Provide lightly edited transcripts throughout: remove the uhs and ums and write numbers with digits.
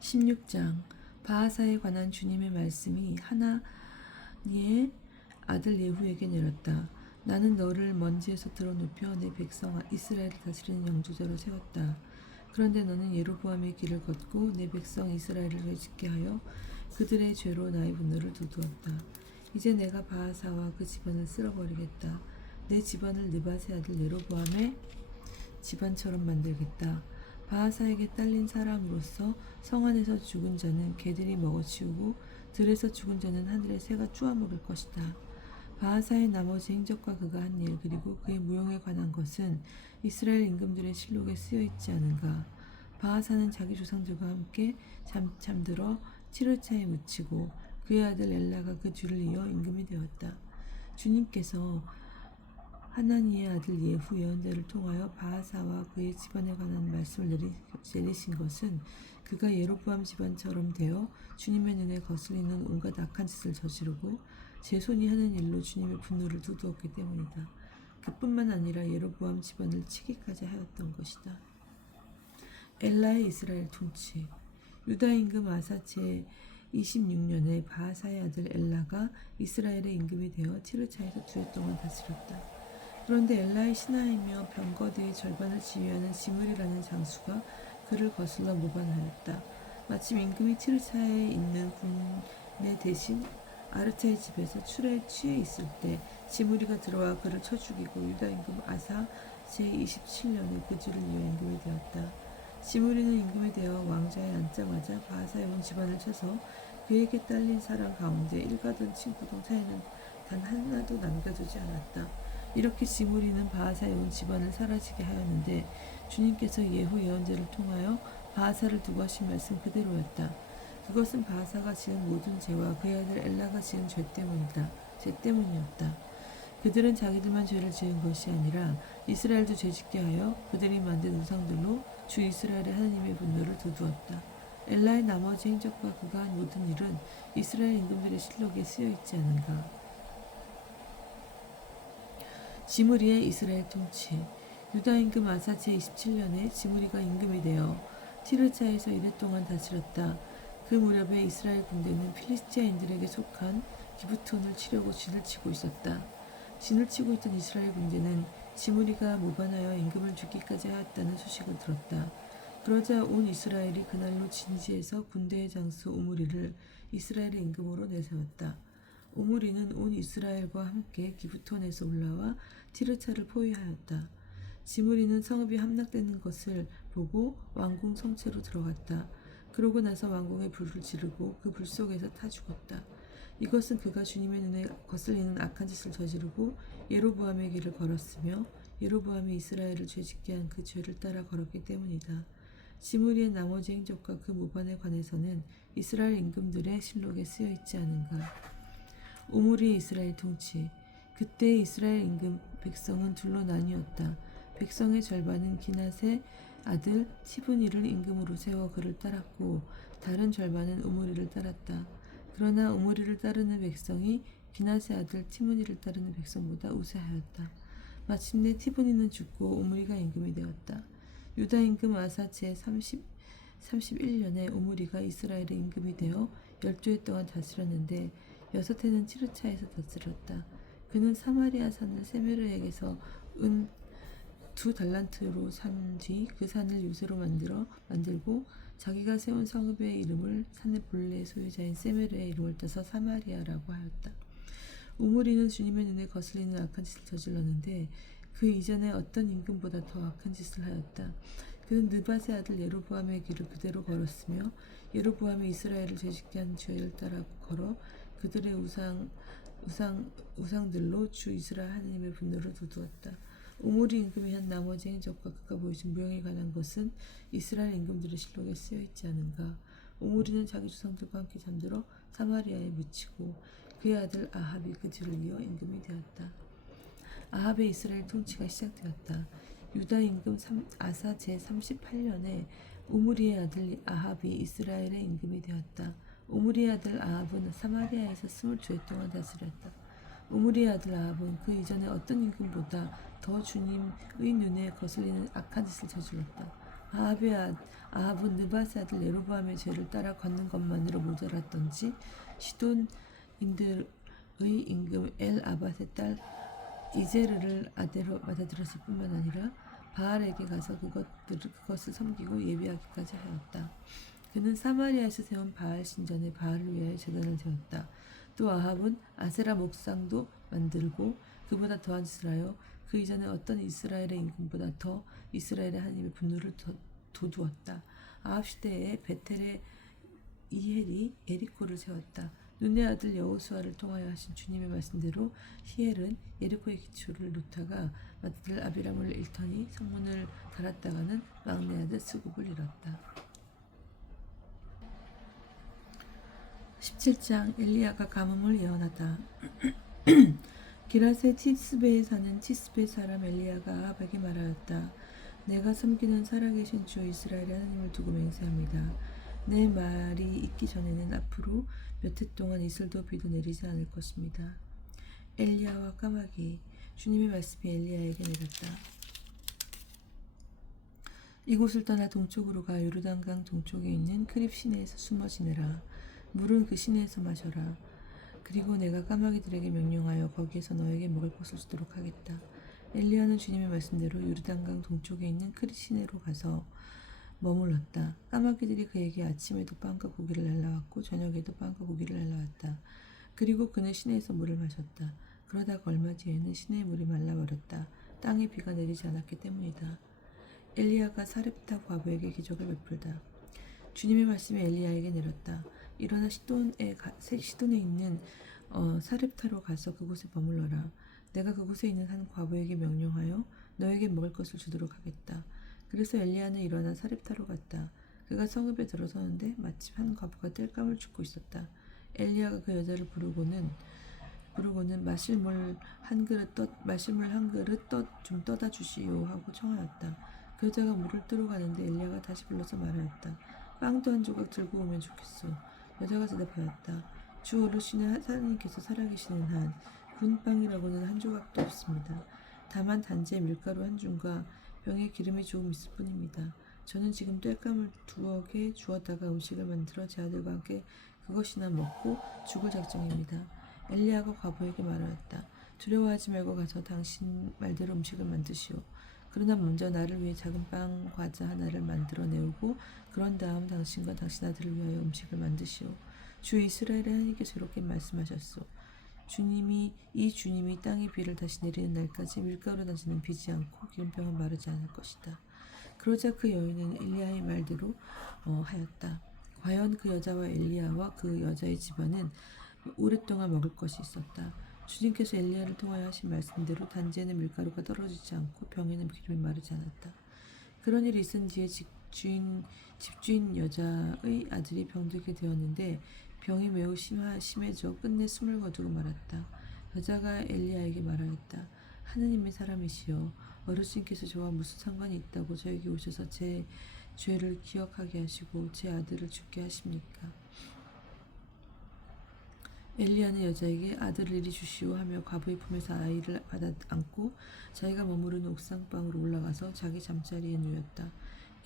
16장. 바하사에 관한 주님의 말씀이 하나니의 아들 예후에게 내렸다. 나는 너를 먼지에서 들어눕혀 내 백성 이스라엘을 다스리는 영주자로 세웠다. 그런데 너는 예로보암의 길을 걷고 내 백성 이스라엘을 죄짓게 하여 그들의 죄로 나의 분노를 두두었다. 이제 내가 바하사와 그 집안을 쓸어버리겠다. 내 집안을 느밧의 아들 예로보암의 집안처럼 만들겠다. 바하사에게 딸린 사람으로서 성 안에서 죽은 자는 개들이 먹어치우고 들에서 죽은 자는 하늘의 새가 쪼아먹을 것이다. 바하사의 나머지 행적과 그가 한 일 그리고 그의 무용에 관한 것은 이스라엘 임금들의 실록에 쓰여 있지 않은가. 바하사는 자기 조상들과 함께 잠들어 티르차에 묻히고 그의 아들 엘라가 그 뒤를 이어 임금이 되었다. 주님께서 하나니의 아들 예후 예언자를 통하여 바하사와 그의 집안에 관한 말씀을 내리신 것은 그가 예로보암 집안처럼 되어 주님의 눈에 거슬리는 온갖 악한 짓을 저지르고 제 손이 하는 일로 주님의 분노를 두두었기 때문이다. 그뿐만 아니라 예로보암 집안을 치기까지 하였던 것이다. 엘라의 이스라엘 통치. 유다 임금 아사 제 26년에 바하사의 아들 엘라가 이스라엘의 임금이 되어 티르차에서 2해 동안 다스렸다. 그런데 엘라의 신하이며 병거대의 절반을 지휘하는 지물이라는 장수가 그를 거슬러 모반하였다. 마침 임금이 티르차에 있는 군내 대신 아르차의 집에서 술에 취해 있을 때 지무리가 들어와 그를 쳐 죽이고 유다 임금 아사 제27년에 그 뒤를 이어 임금이 되었다. 지무리는 임금이 되어 왕좌에 앉자마자 바하사에 온 집안을 쳐서 그에게 딸린 사람 가운데 일가든 친구든 사이는 단 하나도 남겨두지 않았다. 이렇게 지무리는 바하사에 온 집안을 사라지게 하였는데 주님께서 예후 예언자를 통하여 바하사를 두고 하신 말씀 그대로였다. 그것은 바하사가 지은 모든 죄와 그의 아들 엘라가 지은 죄 때문이었다. 그들은 자기들만 죄를 지은 것이 아니라 이스라엘도 죄짓게 하여 그들이 만든 우상들로 주 이스라엘의 하나님의 분노를 두두었다. 엘라의 나머지 행적과 그가 한 모든 일은 이스라엘 임금들의 실록에 쓰여 있지 않은가. 지므리의 이스라엘 통치. 유다 임금 아사 제27년에 지므리가 임금이 되어 티르차에서 1해 동안 다스렸다. 그 무렵에 이스라엘 군대는 필리스티아인들에게 속한 기브톤을 치려고 진을 치고 있었다. 진을 치고 있던 이스라엘 군대는 지므리가 모반하여 임금을 죽기까지 하였다는 소식을 들었다. 그러자 온 이스라엘이 그날로 진지에서 군대의 장수 오므리를 이스라엘의 임금으로 내세웠다. 오므리는 온 이스라엘과 함께 기브톤에서 올라와 티르차를 포위하였다. 지므리는 성읍이 함락되는 것을 보고 왕궁 성체로 들어갔다. 그러고 나서 왕궁에 불을 지르고 그 불 속에서 타 죽었다. 이것은 그가 주님의 눈에 거슬리는 악한 짓을 저지르고 예로보암의 길을 걸었으며 예로보암이 이스라엘을 죄짓게 한 그 죄를 따라 걸었기 때문이다. 지므리의 나머지 행적과 그 모반에 관해서는 이스라엘 임금들의 실록에 쓰여 있지 않은가. 오므리의 이스라엘 통치. 그때 이스라엘 임금 백성은 둘로 나뉘었다. 백성의 절반은 기낫의 아들 티브니를 임금으로 세워 그를 따랐고 다른 절반은 오므리를 따랐다. 그러나 오므리를 따르는 백성이 기낫의 아들 티므니를 따르는 백성보다 우세하였다. 마침내 티브니는 죽고 오므리가 임금이 되었다. 유다 임금 아사 제 31년에 오므리가 이스라엘의 임금이 되어 12해 동안 다스렸는데 6해는 티르차에서 다스렸다. 그는 사마리아 산을 세메르에게서 은 2달란트로 산 뒤 그 산을 요새로 만들고 자기가 세운 성읍의 이름을 산의 본래 소유자인 세메르의 이름을 따서 사마리아라고 하였다. 오므리는 주님의 눈에 거슬리는 악한 짓을 저질렀는데 그 이전에 어떤 임금보다 더 악한 짓을 하였다. 그는 느밧의 아들 예로보암의 길을 그대로 걸었으며 예로보암이 이스라엘을 죄짓게 한 죄를 따라 걸어 그들의 우상들로 주 이스라엘 하나님의 분노를 두두었다. 오므리 임금이 한 나머지 행적과 그가 보이신 무용에 관한 것은 이스라엘 임금들의 실록에 쓰여 있지 않은가. 오므리는 자기 조상들과 함께 잠들어 사마리아에 묻히고 그의 아들 아합이 그 뒤를 이어 임금이 되었다. 아합의 이스라엘 통치가 시작되었다. 유다 임금 아사 제38년에 오므리의 아들 아합이 이스라엘의 임금이 되었다. 오므리의 아들 아합은 사마리아에서 22해 동안 다스렸다. 오므리의 아들 아합은 그 이전에 어떤 임금보다 더 주님의 눈에 거슬리는 악한 짓을 저질렀다. 아합은 느바스 아들 예로보암의 죄를 따라 걷는 것만으로 모자랐던지 시돈인들의 임금 엘 아밧의 딸 이제르를 아내로 받아들였을 뿐만 아니라 바알에게 가서 그것을 섬기고 예배하기까지 하였다. 그는 사마리아에서 세운 바알 신전에 바알을 위하여 제단을 세웠다. 또 아합은 아세라 목상도 만들고 그보다 더한 짓을 하여 그 이전에 어떤 이스라엘의 임금보다 더 이스라엘의 하나님의 분노를 돋우었다. 아합 시대에 베텔의 이헬이 에리코를 세웠다. 눈의 아들 여호수아를 통하여 하신 주님의 말씀대로 히엘은 예리코의 기초를 놓다가 맏아들 아비람을 잃더니 성문을 달았다가는 막내 아들 스굽을 잃었다. 17장 엘리야가 가뭄을 예언하다. 기라세 티스베에 사는 티스베 사람 엘리야가 아합에게 말하였다. 내가 섬기는 살아계신 주 이스라엘의 하나님을 두고 맹세합니다. 내 말이 있기 전에는 앞으로 몇 해 동안 이슬도 비도 내리지 않을 것입니다. 엘리야와 까마귀. 주님의 말씀이 엘리야에게 내렸다. 이곳을 떠나 동쪽으로 가 요르단강 동쪽에 있는 크립 시내에서 숨어 지내라. 물은 그 시내에서 마셔라. 그리고 내가 까마귀들에게 명령하여 거기에서 너에게 먹을 것을 주도록 하겠다. 엘리야는 주님의 말씀대로 요르단강 동쪽에 있는 크립 시내로 가서 머물렀다. 까마귀들이 그에게 아침에도 빵과 고기를 날라왔고 저녁에도 빵과 고기를 날라왔다. 그리고 그는 시내에서 물을 마셨다. 그러다가 얼마 뒤에는 시내의 물이 말라버렸다. 땅에 비가 내리지 않았기 때문이다. 엘리야가 사렙타 과부에게 기적을 베풀다. 주님의 말씀이 엘리야에게 내렸다. 일어나 시돈에 있는 사렙타로 가서 그곳에 머물러라. 내가 그곳에 있는 한 과부에게 명령하여 너에게 먹을 것을 주도록 하겠다. 그래서 엘리야는 일어나 사렙타로 갔다. 그가 성읍에 들어서는데 마침 한 과부가 땔감을 줍고 있었다. 엘리야가 그 여자를 부르고는 마실물 한 그릇 좀 떠다 주시오 하고 청하였다. 그 여자가 물을 뜨러 가는데 엘리야가 다시 불러서 말하였다. 빵도 한 조각 들고 오면 좋겠소. 여자가 대답하였다. 주 어르신의 하나님께서 살아계시는 한 군 빵이라고는 한 조각도 없습니다. 다만 단지에 밀가루 한 줌과 병에 기름이 조금 있을 뿐입니다. 저는 지금 땔감을 2개 주었다가 음식을 만들어 제 아들과 함께 그것이나 먹고 죽을 작정입니다. 엘리야가 과부에게 말하였다. 두려워하지 말고 가서 당신 말대로 음식을 만드시오. 그러나 먼저 나를 위해 작은 빵 과자 하나를 만들어 내오고 그런 다음 당신과 당신 아들을 위하여 음식을 만드시오. 주 이스라엘의 하나님께서 이렇게 말씀하셨소. 주님이 땅에 비를 다시 내리는 날까지 밀가루 단지는 비지 않고 기름병은 마르지 않을 것이다. 그러자 그 여인은 엘리야의 말대로 하였다. 과연 그 여자와 엘리야와 그 여자의 집안은 오랫동안 먹을 것이 있었다. 주님께서 엘리야를 통하여 하신 말씀대로 단지에는 밀가루가 떨어지지 않고 병에는 기름이 마르지 않았다. 그런 일이 있은 뒤에 집주인 여자의 아들이 병들게 되었는데 병이 매우 심해져 끝내 숨을 거두고 말았다. 여자가 엘리야에게 말하였다. 하느님의 사람이시여, 어르신께서 저와 무슨 상관이 있다고 저에게 오셔서 제 죄를 기억하게 하시고 제 아들을 죽게 하십니까? 엘리야는 여자에게 아들을 이리 주시오 하며 과부의 품에서 아이를 받아 안고 자기가 머무르는 옥상방으로 올라가서 자기 잠자리에 누웠다.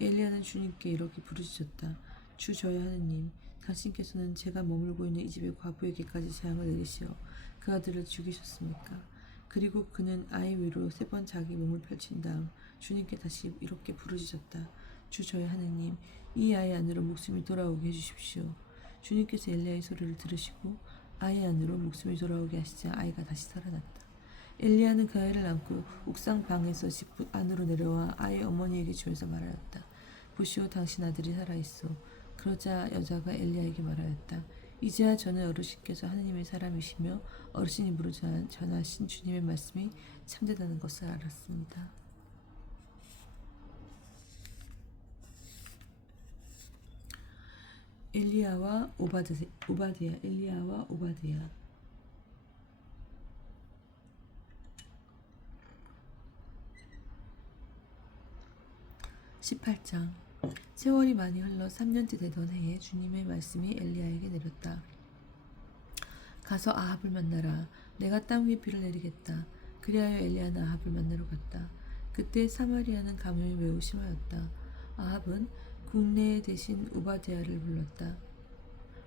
엘리야는 주님께 이렇게 부르짖었다. 주 저의 하느님, 당신께서는 제가 머물고 있는 이 집의 과부에게까지 재앙을 내리시어 그 아들을 죽이셨습니까? 그리고 그는 아이 위로 3번 자기 몸을 펼친 다음 주님께 다시 이렇게 부르짖었다. 주 저의 하느님, 이 아이 안으로 목숨이 돌아오게 해주십시오. 주님께서 엘리야의 소리를 들으시고 아이 안으로 목숨이 돌아오게 하시자 아이가 다시 살아났다. 엘리야는 그 아이를 안고 옥상 방에서 집 안으로 내려와 아이 어머니에게 주면서 말하였다. 보시오, 당신 아들이 살아있어. 그러자 여자가 엘리야에게 말하였다. 이제야 저는 어르신께서 하느님의 사람이시며 어르신이 입으로 전하신 주님의 말씀이 참되다는 것을 알았습니다. 엘리야와 오바드야. 18장. 세월이 많이 흘러 3년째 되던 해에 주님의 말씀이 엘리야에게 내렸다. 가서 아합을 만나라. 내가 땅 위에 비를 내리겠다. 그리하여 엘리야는 아합을 만나러 갔다. 그때 사마리아는 가뭄이 매우 심하였다. 아합은 국내 대신 오바댜를 불렀다.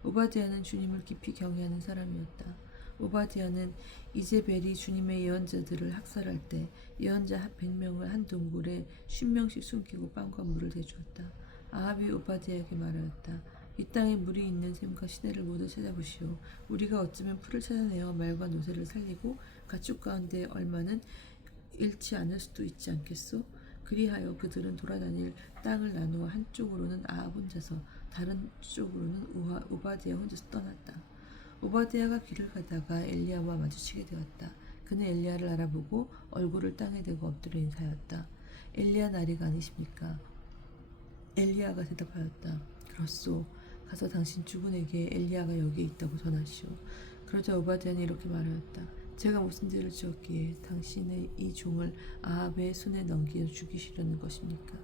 오바댜는 주님을 깊이 경외하는 사람이었다. 오바댜는 이제벨이 주님의 예언자들을 학살할 때 예언자 100명을 한 동굴에 50명씩 숨기고 빵과 물을 대주었다. 아합이 오바댜에게 말하였다. 이 땅에 물이 있는 샘과 시내를 모두 찾아보시오. 우리가 어쩌면 풀을 찾아내어 말과 노새를 살리고 가축 가운데 얼마는 잃지 않을 수도 있지 않겠소? 그리하여 그들은 돌아다닐 땅을 나누어 한쪽으로는 아합 혼자서 다른 쪽으로는 오바댜 혼자서 떠났다. 오바댜가 길을 가다가 엘리야와 마주치게 되었다. 그는 엘리야를 알아보고 얼굴을 땅에 대고 엎드려 인사하였다. 엘리야 나리가 아니십니까? 엘리야가 대답하였다. 그렇소. 가서 당신 주군에게 엘리야가 여기에 있다고 전하시오. 그러자 오바댜는 이렇게 말하였다. 제가 무슨 죄를 지었기에 당신의 이 종을 아합의 손에 넘겨 죽이시려는 것입니까?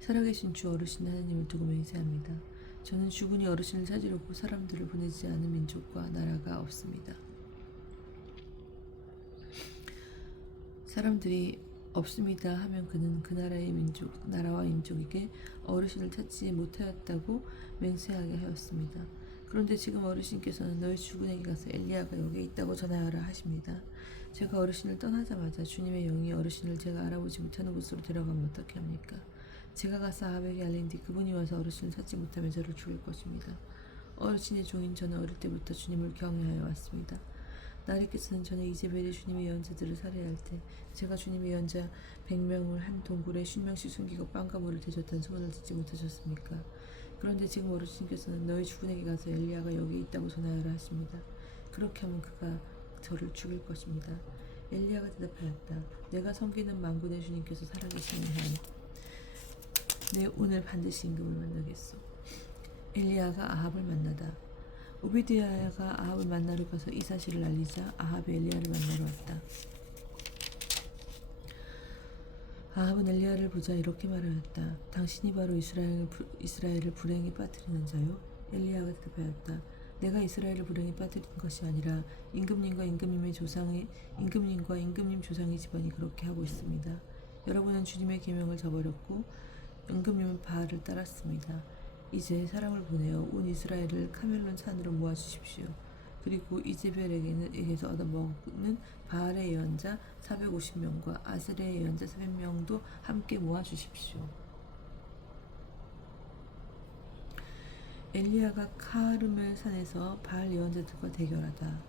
살아계신 주 어르신 하나님을 두고 맹세합니다. 저는 주군이 어르신을 찾으려고 사람들을 보내지 않은 민족과 나라가 없습니다. 사람들이 없습니다 하면 그는 그 나라와 민족에게 어르신을 찾지 못하였다고 맹세하게 하였습니다. 그런데 지금 어르신께서는 너희 주군에게 가서 엘리야가 여기에 있다고 전하여라 하십니다. 제가 어르신을 떠나자마자 주님의 영이 어르신을 제가 알아보지 못하는 곳으로 데려가면 어떻게 합니까? 제가 가서 아합에게 알린 뒤 그분이 와서 어르신을 찾지 못하면 저를 죽일 것입니다. 어르신의 종인 저는 어릴 때부터 주님을 경외하여 왔습니다. 나리께서는 전에 이제벨이 주님의 예언자들을 살해할 때 제가 주님의 예언자 100명을 한 동굴에 50명씩 숨기고 빵과 물을 대줬다는 소문을 듣지 못하셨습니까? 그런데 지금 어르신께서는 너희 주군에게 가서 엘리야가 여기 있다고 전하여라 하십니다. 그렇게 하면 그가 저를 죽일 것입니다. 엘리야가 대답하였다. 내가 섬기는 만군의 주님께서 살아계시는 한 내 오늘 반드시 임금을 만나겠소. 엘리야가 아합을 만나다. 오베드야가 아합을 만나러 가서 이 사실을 알리자 아합이 엘리야를 만나러 왔다. 아합은 엘리야를 보자 이렇게 말하였다. 당신이 바로 이스라엘을 불행에 빠뜨리는 자요? 엘리야가 대답하였다. 내가 이스라엘을 불행에 빠뜨린 것이 아니라 임금님과 임금님 조상의 집안이 그렇게 하고 있습니다. 여러분은 주님의 계명을 저버렸고 임금님은 바알을 따랐습니다. 이제 사람을 보내어 온 이스라엘을 카멜론 산으로 모아주십시오. 그리고 이제벨에게서 얻어먹는 바알의 예언자 450명과 아셀의 예언자 400명도 함께 모아주십시오. 엘리야가 카르멜 산에서 바알 예언자들과 대결하다.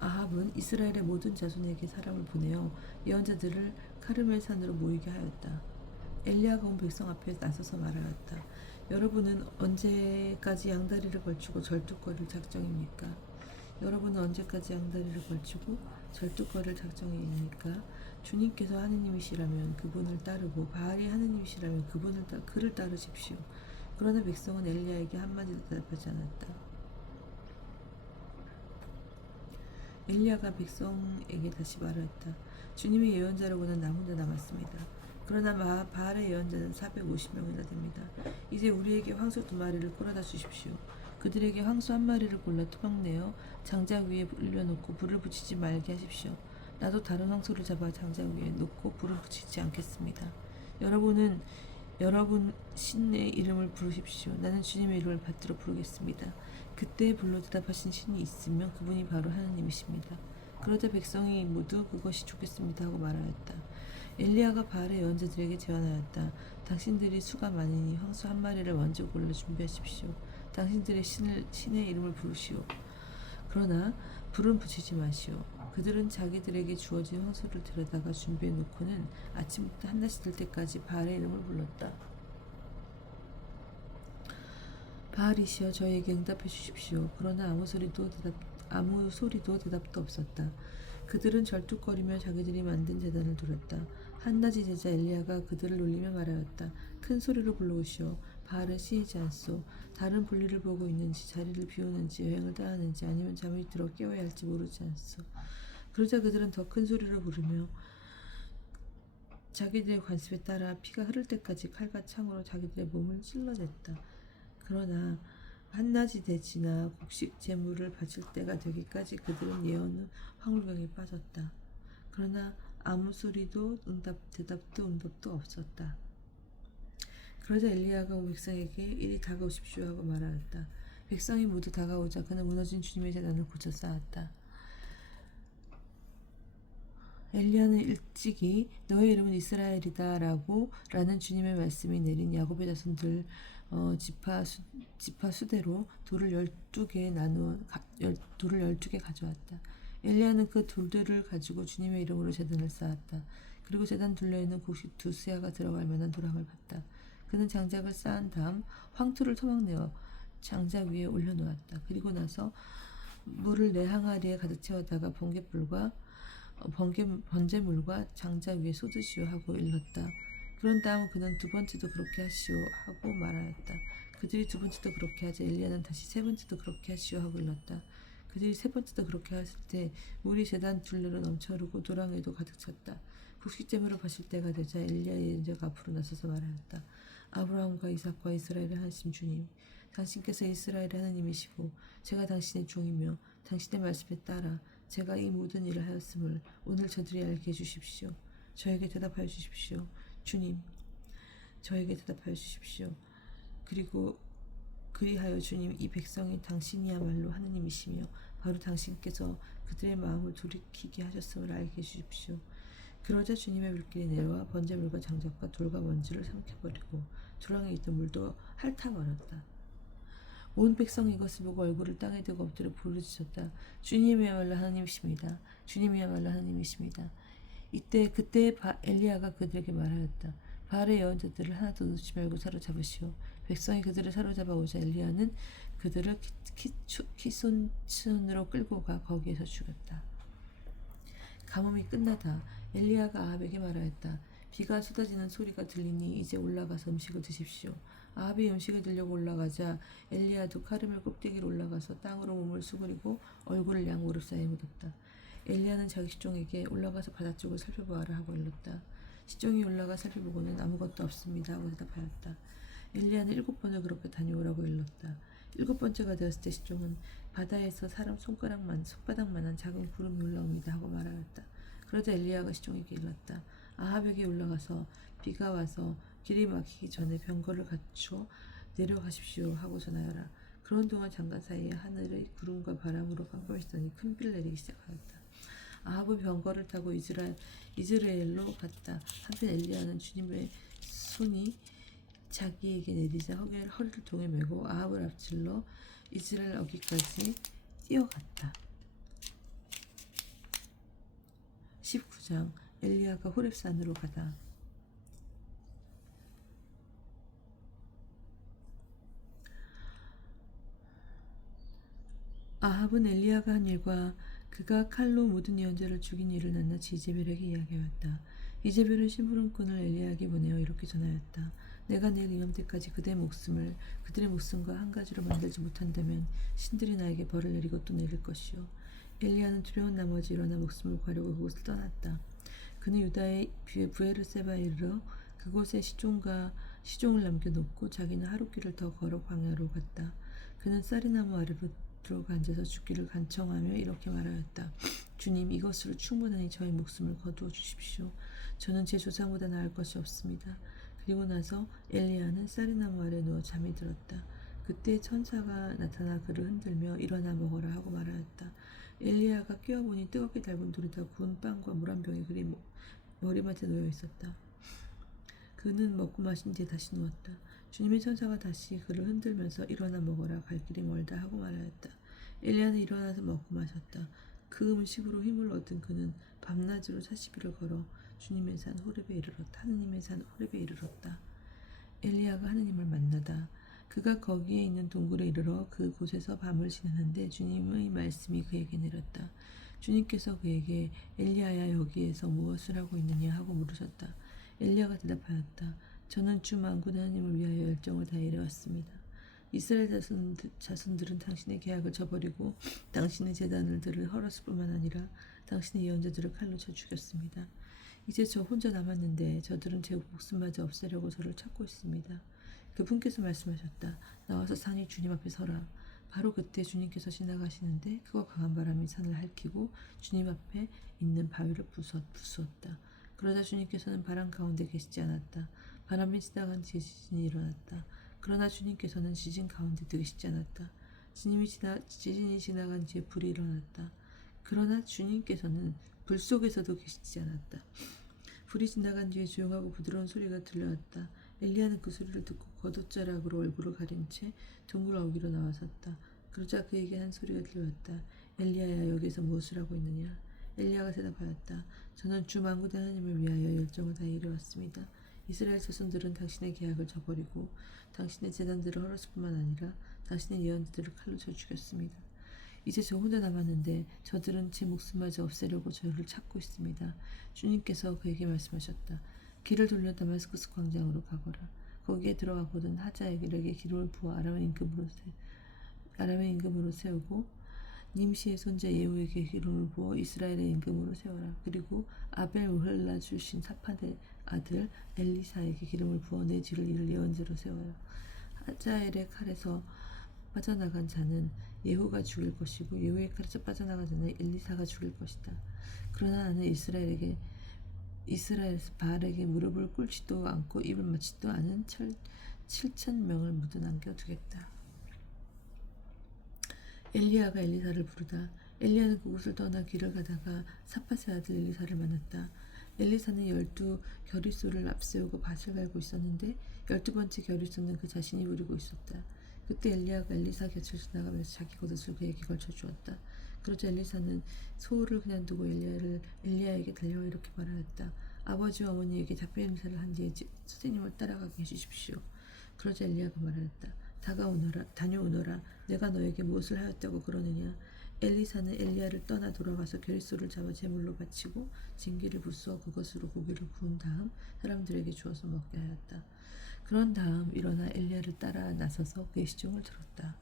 아합은 이스라엘의 모든 자손에게 사람을 보내어 예언자들을 카르멜 산으로 모이게 하였다. 엘리야가 온 백성 앞에 나서서 말하였다. 여러분은 언제까지 양다리를 걸치고 절뚝거릴 작정입니까? 여러분은 언제까지 양다리를 걸치고 절뚝거릴 작정입니까? 주님께서 하느님이시라면 그분을 따르고 바알이 하느님이시라면 그를 따르십시오. 그러나 백성은 엘리야에게 한마디도 대답하지 않았다. 엘리야가 백성에게 다시 말하였다. 주님의 예언자로고는 나 혼자 남았습니다. 그러나 바알의 예언자는 450명이나 됩니다. 이제 우리에게 황소 2마리를 꼬라다 주십시오. 그들에게 황소 1마리를 골라 토막내어 장작 위에 올려놓고 불을 붙이지 말게 하십시오. 나도 다른 황소를 잡아 장작 위에 놓고 불을 붙이지 않겠습니다. 여러분 신의 이름을 부르십시오. 나는 주님의 이름을 받들어 부르겠습니다. 그때 불러 대답하신 신이 있으면 그분이 바로 하나님이십니다. 그러자 백성이 모두 그것이 좋겠습니다 하고 말하였다. 엘리야가 바알의 예언자들에게 제안하였다. 당신들이 수가 많으니 황소 1마리를 먼저 골라 준비하십시오. 당신들의 신의 이름을 부르시오. 그러나 불은 붙이지 마시오. 그들은 자기들에게 주어진 황소를 데려다가 준비해 놓고는 아침부터 한낮이 될 때까지 바알의 이름을 불렀다. 바알이시여 저희에게 응답해 주십시오. 그러나 아무 소리도 대답도 없었다. 그들은 절뚝거리며 자기들이 만든 제단을 두렸다. 한낮이 되자 엘리야가 그들을 놀리며 말하였다. 큰 소리로 불러오시오. 바알은 씌이지 않소. 다른 볼일을 보고 있는지 자리를 비우는지 여행을 떠나는지 아니면 잠이 들어 깨워야 할지 모르지 않소. 그러자 그들은 더 큰 소리로 부르며 자기들의 관습에 따라 피가 흐를 때까지 칼과 창으로 자기들의 몸을 찔러댔다. 그러나 한낮이 되지나 곡식 제물을 바칠 때가 되기까지 그들은 예언 황홀경에 빠졌다. 그러나 아무 소리도 응답도 없었다. 그러자 엘리야가 온 백성에게 이리 다가오십시오 하고 말하였다. 백성이 모두 다가오자 그는 무너진 주님의 제단을 고쳐 쌓았다. 엘리야는 일찍이 너의 이름은 이스라엘이다 라는 주님의 말씀이 내린 야곱의 자손들 지파 수대로 돌을 12개 가져왔다. 엘리야는 그 돌들을 가지고 주님의 이름으로 제단을 쌓았다. 그리고 제단 둘레에는 곡식 2수야가 들어갈 만한 도랑을 팠다. 그는 장작을 쌓은 다음 황토를 토막내어 장작 위에 올려놓았다. 그리고 나서 물을 네 항아리에 가득 채워다가 번제물과 장작 위에 쏟으시오 하고 일렀다. 그런 다음 그는 두 번째도 그렇게 하시오 하고 말하였다. 그들이 두 번째도 그렇게 하자 엘리야는 다시 세 번째도 그렇게 하시오 하고 일렀다. 그들이 세 번째도 그렇게 했을 때 물이 제단 둘레로 넘쳐 흐르고 도랑에도 가득 찼다. 곡식제물을 바칠 때가 되자 엘리야의 인자가 앞으로 나서서 말하였다. 아브라함과 이삭과 이스라엘의 하나님 주님, 당신께서 이스라엘의 하나님이시고 제가 당신의 종이며 당신의 말씀에 따라 제가 이 모든 일을 하였음을 오늘 저들이 알게 해주십시오. 저에게 대답하여 주십시오. 주님, 저에게 대답하여 주십시오. 그리하여 주님, 이 백성이 당신이야말로 하느님이시며 바로 당신께서 그들의 마음을 돌이키게 하셨음을 알게 해주십시오. 그러자 주님의 불길이 내려와 번제물과 장작과 돌과 먼지를 삼켜버리고 도랑에 있던 물도 핥아버렸다. 온 백성이 이것을 보고 얼굴을 땅에 대고 엎드려 부르짖었다. 주님이야말로 하나님이십니다. 주님이야말로 하나님이십니다. 그때 엘리야가 그들에게 말하였다. 바알의 예언자들을 하나도 놓지 말고 사로잡으시오. 백성이 그들을 사로잡아 오자 엘리야는 그들을 키손으로 끌고 가 거기에서 죽였다. 가뭄이 끝나다 엘리야가 아합에게 말하였다. 비가 쏟아지는 소리가 들리니 이제 올라가서 음식을 드십시오. 아합이 음식을 들려고 올라가자 엘리야도 카르멜 꼭대기로 올라가서 땅으로 몸을 수그리고 얼굴을 양 무릎 사이에 묻었다. 엘리야는 자기 시종에게 올라가서 바다 쪽을 살펴보아라 하고 일렀다. 시종이 올라가 살펴보고는 아무것도 없습니다 하고 대답하였다. 엘리야는 7번을 그렇게 다녀오라고 일렀다. 7번째가 되었을 때 시종은 바다에서 사람 손바닥만한 작은 구름이 올라옵니다 하고 말하였다. 그러자 엘리야가 시종에게 일렀다. 아합에게 올라가서 비가 와서 길이 막히기 전에 병거를 갖추어 내려가십시오 하고 전하여라. 그런 동안 잠깐 사이에 하늘의 구름과 바람으로 깜깜해지더니 큰 비를 내리기 시작하였다. 아합은 병거를 타고 이즈라엘로 갔다. 한편 엘리야는 주님의 손이 자기에게 내리자 허리를 통에 메고 아합을 앞질러 이스라엘 어귀까지 뛰어갔다. 19장 엘리야가 호렙산으로 가다. 아합은 엘리야가 한 일과 그가 칼로 모든 예언자를 죽인 일을 낱낱이 이제벨에게 이야기하였다. 이제벨은 심부름꾼을 엘리야에게 보내어 이렇게 전하였다. 내가 내일 이맘때까지 그들의 목숨과 한 가지로 만들지 못한다면 신들이 나에게 벌을 내리고 또 내릴 것이요. 엘리야는 두려운 나머지 일어나 목숨을 구하려고 그곳을 떠났다. 그는 유다의 부에르세바에 이르러 그곳에 시종을 남겨놓고 자기는 하룻길을 더 걸어 광야로 갔다. 그는 쌀이나무 아래로 들어가 앉아서 죽기를 간청하며 이렇게 말하였다. 주님, 이것으로 충분하니 저의 목숨을 거두어 주십시오. 저는 제 조상보다 나을 것이 없습니다. 그리고 나서 엘리야는 쌀이나무 아래 누워 잠이 들었다. 그때 천사가 나타나 그를 흔들며 일어나 먹어라 하고 말하였다. 엘리야가 깨어보니 뜨겁게 달군 돌에다 구운 빵과 물 한 병이 그리 머리맡에 놓여 있었다. 그는 먹고 마신 뒤에 다시 누웠다. 주님의 천사가 다시 그를 흔들면서 일어나 먹어라, 갈 길이 멀다 하고 말하였다. 엘리야는 일어나서 먹고 마셨다. 그 음식으로 힘을 얻은 그는 밤낮으로 40일을 걸어 주님의 산 호렙에 이르렀다. 하느님의 산 호렙에 이르렀다. 엘리야가 하느님을 만나다. 그가 거기에 있는 동굴에 이르러 그곳에서 밤을 지내는데 주님의 말씀이 그에게 내렸다. 주님께서 그에게 엘리야야 여기에서 무엇을 하고 있느냐 하고 물으셨다. 엘리야가 대답하였다. 저는 주 만군 하나님을 위하여 열정을 다해 이래왔습니다. 이스라엘 자손들은 당신의 계약을 저버리고 당신의 제단들을 헐었을 뿐만 아니라 당신의 예언자들을 칼로 쳐 죽였습니다. 이제 저 혼자 남았는데 저들은 제 목숨마저 없애려고 저를 찾고 있습니다. 그분께서 말씀하셨다. 나와서 산이 주님 앞에 서라. 바로 그때 주님께서 지나가시는데 크고 강한 바람이 산을 핥히고 주님 앞에 있는 바위를 부수었다. 그러자 주님께서는 바람 가운데 계시지 않았다. 바람이 지나간 뒤에 지진이 일어났다. 그러나 주님께서는 지진 가운데 계시지 않았다. 지진이 지나간 뒤에 불이 일어났다. 그러나 주님께서는 불 속에서도 계시지 않았다. 불이 지나간 뒤에 조용하고 부드러운 소리가 들려왔다. 엘리야는 그 소리를 듣고 겉옷자락으로 얼굴을 가린 채 동굴 어귀로 나와섰다. 그러자 그에게 한 소리가 들려왔다. 엘리야야, 여기서 무엇을 하고 있느냐? 엘리야가 대답하였다. 저는 주 만군의 하나님을 위하여 열정을 다해 이르왔습니다. 이스라엘 자손들은 당신의 계약을 저버리고 당신의 제단들을 헐었을 뿐만 아니라 당신의 예언자들을 칼로 쳐 죽였습니다. 이제 저 혼자 남았는데 저들은 제 목숨마저 없애려고 저를 찾고 있습니다. 주님께서 그에게 말씀하셨다. 길을 돌려 다마스쿠스 광장으로 가거라. 거기에 들어가거든 하자엘에게 기름을 부어 아람의 임금으로 세우고 님시의 손자 예후에게 기름을 부어 이스라엘의 임금으로 세워라. 그리고 아벨 우헬라 출신 사판의 아들 엘리사에게 기름을 부어 내 뒤를 이을 예언자로 세워라. 하자엘의 칼에서 빠져나간 자는 예후가 죽일 것이고 예후의 칼에서 빠져나간 자는 엘리사가 죽일 것이다. 그러나 나는 이스라엘에서 바알에게 무릎을 꿇지도 않고 입을 맞지도 않은 7,000명을 모두 남겨두겠다. 엘리야가 엘리사를 부르다. 엘리야는 그곳을 떠나 길을 가다가 사팟의 아들 엘리사를 만났다. 엘리사는 12 겨리소를 앞세우고 밭을 갈고 있었는데 12번째 겨리소는 그 자신이 부리고 있었다. 그때 엘리야가 엘리사 곁을 지나가면서 자기 겉옷을 그에게 걸쳐주었다. 그러자 엘리사는 소를 그냥 두고 엘리야에게 달려와 이렇게 말하였다. 아버지와 어머니에게 답변 인사를 한 뒤에 선생님을 따라가게 해주십시오. 그러자 엘리야가 말하였다. 다녀오너라. 내가 너에게 무엇을 하였다고 그러느냐? 엘리사는 엘리야를 떠나 돌아가서 겨리소를 잡아 제물로 바치고 진기를 부수어 그것으로 고기를 구운 다음 사람들에게 주어서 먹게 하였다. 그런 다음 일어나 엘리야를 따라 나서서 그의 시종을 들었다.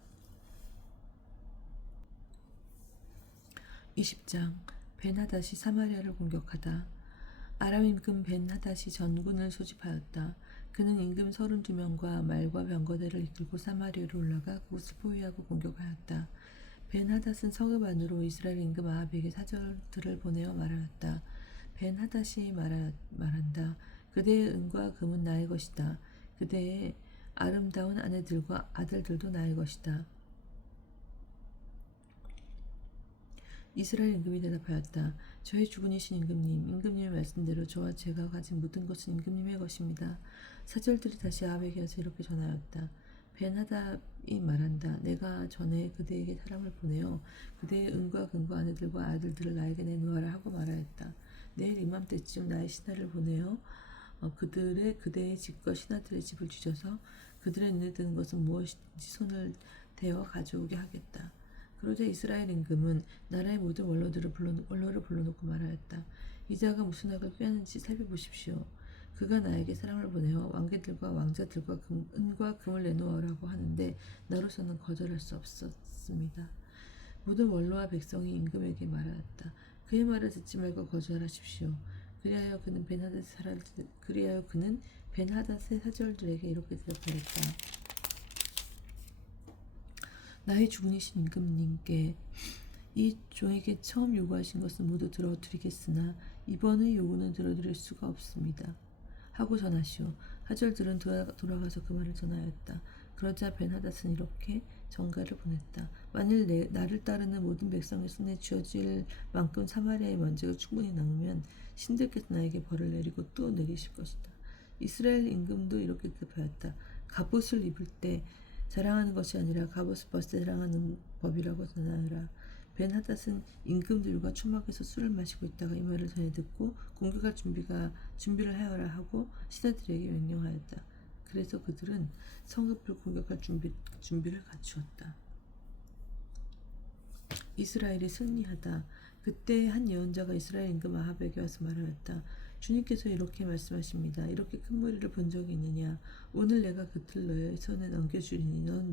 20장 벤하닷이 사마리아를 공격하다. 아람 임금 벤하닷이 전군을 소집하였다. 그는 임금 32명과 말과 병거대를 이끌고 사마리아로 올라가 그곳을 포위하고 공격하였다. 벤하닷은 성읍 안으로 이스라엘 임금 아합에게 사절들을 보내어 말하였다. 벤하닷이 말한다. 그대의 은과 금은 나의 것이다. 그대의 아름다운 아내들과 아들들도 나의 것이다. 이스라엘 임금이 대답하였다. 저의 주군이신 임금님의 말씀대로 저와 제가 가진 모든 것은 임금님의 것입니다. 사절들이 다시 아합에게 와서 이렇게 전하였다. 벤하닷이 말한다. 내가 전에 그대에게 사람을 보내어 그대의 은과 금과 아내들과 아들들을 나에게 내놓아라 하고 말하였다. 내일 이맘때쯤 나의 신하를 보내어 그대의 집과 신하들의 집을 뒤져서 그들의 눈에 뜨는 것은 무엇인지 손을 대어 가져오게 하겠다. 그러자 이스라엘 임금은 나라의 모든 원로를 불러놓고 말하였다. 이 자가 무슨 악을 꾀하는지 살펴보십시오. 그가 나에게 사람을 보내어 왕계들과 왕자들과 은과 금을 내놓으라고 하는데 나로서는 거절할 수 없었습니다. 모든 원로와 백성이 임금에게 말하였다. 그의 말을 듣지 말고 거절하십시오. 그리하여 그는 벤하닷의 사절들에게 이렇게 대답하였다. 나의 주군이신 임금님께 이 종에게 처음 요구하신 것은 모두 들어드리겠으나 이번의 요구는 들어드릴 수가 없습니다. 하고 전하시오. 하절들은 돌아가서 그 말을 전하였다. 그러자 벤하닷은 이렇게 전가를 보냈다. 만일 나를 따르는 모든 백성의 손에 쥐어질 만큼 사마리아의 먼지가 충분히 남으면 신들께서 나에게 벌을 내리고 또 내리실 것이다. 이스라엘 임금도 이렇게 대답하였다. 갑옷을 입을 때 자랑하는 것이 아니라 갑옷을 벗을 때 자랑하는 법이라고 전하여라. 벤하닷은 임금들과 초막에서 술을 마시고 있다가 이 말을 전해 듣고 공격할 준비를 하여라 하고 신하들에게 명령하였다. 그래서 그들은 성읍을 공격할 준비를 갖추었다. 이스라엘이 승리하다. 그때 한 예언자가 이스라엘 임금 아합에게 와서 말하였다. 주님께서 이렇게 말씀하십니다. 이렇게 큰 무리를 본 적이 있느냐? 오늘 내가 그들 너의 손에 넘겨주리니 너는